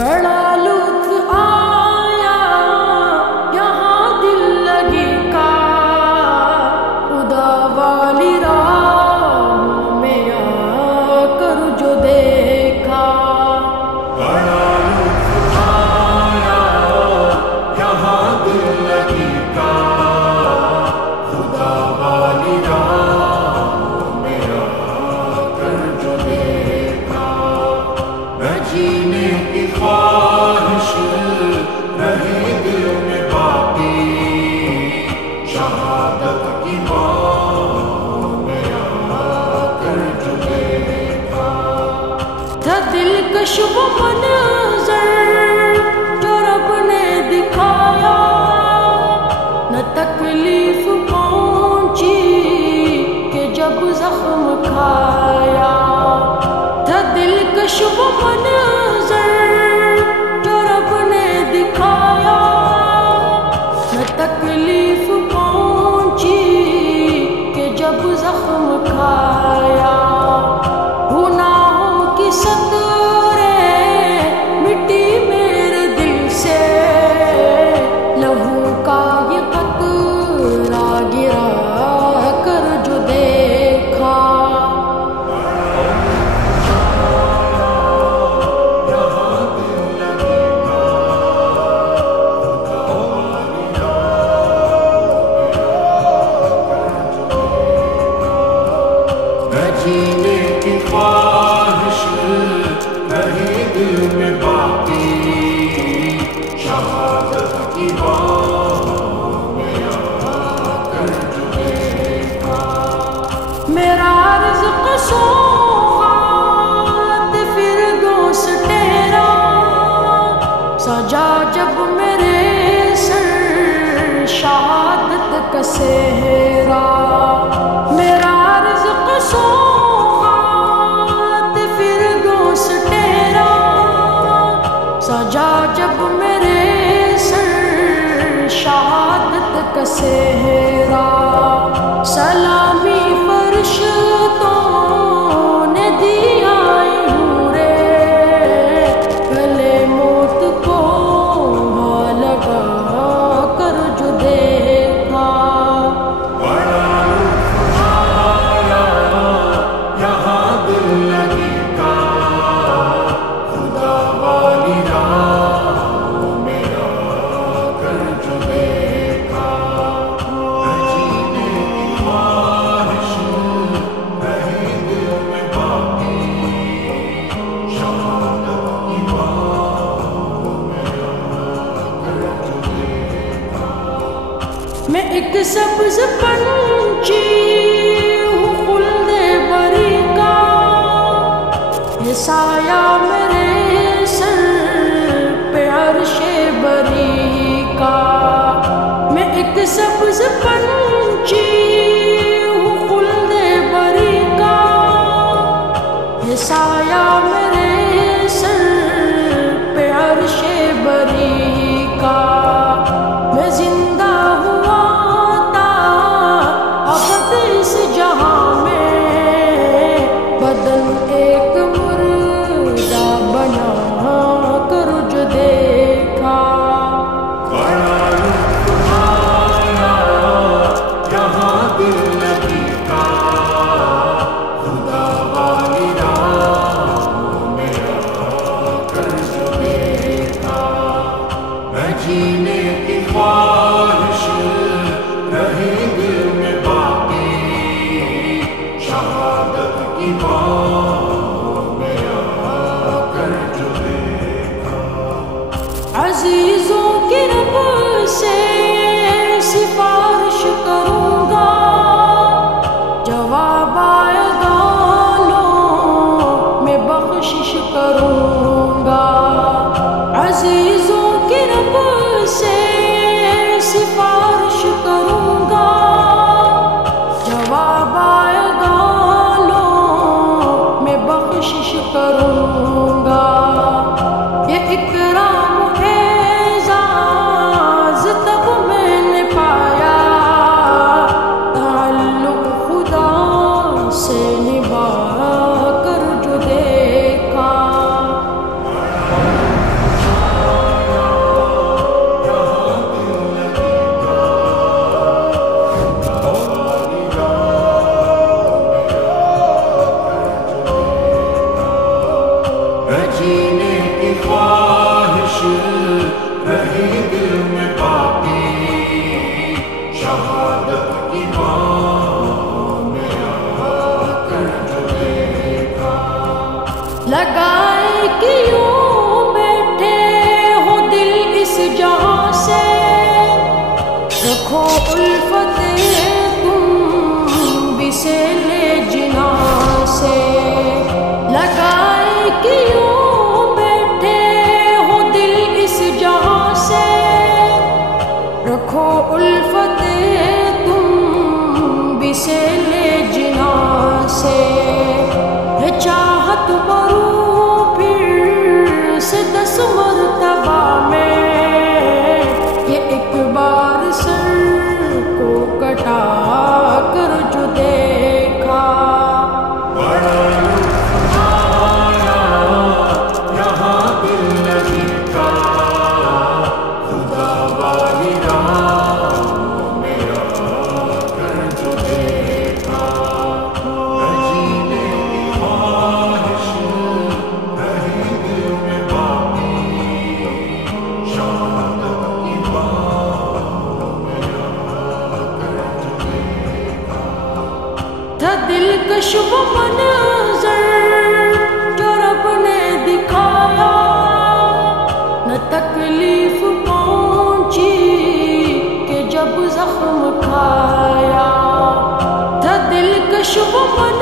بڑا لطف آیا یہاں دل لگی کا، خدا والی راہ میں آ کر جو دیکھا۔ بڑا لطف آیا یہاں دل لگی کا، خدا والی راہ میں آ کر جو دیکھا۔ نہ جینے کی خواہش رہی دل میں باقی، شہادت کی ماں میں آ کر جو دیکھا۔ تھا دلکش وہ منظر جو رب نے دکھایا، نہ تکلیف پہنچی کہ جب زخم کھایا۔ تھا دلکش وہ منظر جو رب نے دکھایا، نہ تکلیف پہنچی کہ جب زخم کھایا۔ گناہوں کی ستورے مٹی میرے دل سے، لہو کا یہ قطرہ گرا کر جو دیکھا۔ جینے کی خواہش رہی دل میں باقی، شہادت کی راہ میں آ کر جو دیکھا۔ میرا رزق سوغات فردوس ٹھہرا، سجا جب میرے سر شہادت کا سہرا۔ میرا رزق سوغات فردوس ٹھہرا، سجا جب میرے سر شہادت کا سہرا۔ سلامی فرشتوں نے دیا ہوں رے، گلے موت کو لگا کر جو دیکھا۔ بڑا لطف آیا یہاں دل لگی کا، خدا والی راہ میں آ کر جو دیکھا۔ نہ جینے کی خواہش رہی دل میں باقی، شہادت کی راہ میں آ کر جو دیکھا۔ میں ایک سبز پنچھی ہوں خلد بری کا، یہ سایہ میرے سر پہ عرش بری کا۔ میں ایک سبز پنچھی ہوں خلد بری کا، یہ سایہ میرے سر پہ عرش بری کا۔ میں زندہ ہوا تھا ابد اس جہاں میں، بدن ایک مردہ بنا کر جو دیکھا۔ بڑا لطف آیا یہاں دل لگی کا، خدا والی راہ میں آ کر جو دیکھا۔ نہ جینے کی خواہش رہی دل میں باقی، شہادت کی راہ میں آ کر جو دیکھا۔ عزیزوں کی رب سے سفارش کروں گا، جواب آئے گا لو میں بخشش کروں گا۔ عزیزوں کی رب سے سفارش کروں گا، جواب آئے گا لو میں بخشش کروں گا۔ یہ اکرام اعزاز تب میں نے پایا، تعلق خدا سے نبھا کر جو دیکھا۔ سے ہے چاہت بروں پھر سے 10 مرتبہ میں یہ ایک بار سر کو کٹا کر جو دیکھا بڑا لطف آیا یہاں دل نہیں کا خدا والی راہوں میں آ کر جو دیکھا جینے کی خواہش رہی دل میں باقی شہادت کی باہوں میں آ کر جو دیکھا تھا دلکش وہ منظر جو رب نے دکھایا نہ تکلیف پہنچی کہ جب زخم کھایا تھا دلکش وہ منظر